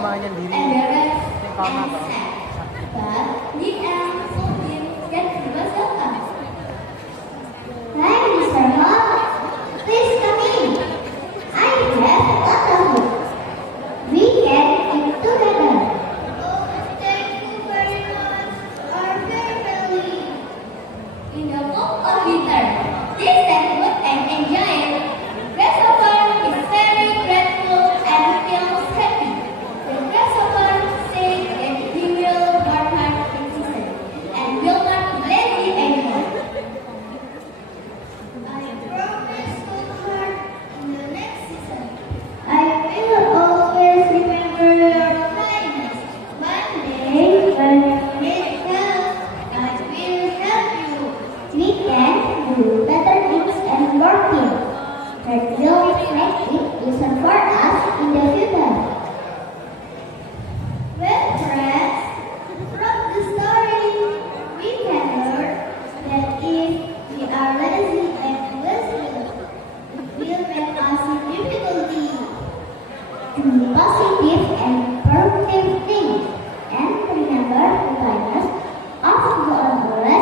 kamayan diri. and the rest Yung kama and to. sad. But Nick and told him that he was welcome. Hi, Mr. Hall. Please come in. I have a lot of you. We can eat together. Oh, thank you very much. Our family. In the month of winter, this food and enjoy it. Grasshopper is very grateful and feels happy. The grasshopper said that he will work hard in season and will not lazy anymore. I promise to work in the next season. I will always remember your kindness. One day, when you need help, I will help you. We can do better things and work here. That will make it easier for us in the future. Well, friends, from the story, we can learn that if we are lazy and wasteful, it will make us difficulty. Do positive and productive things, and remember the kindness of the unborn.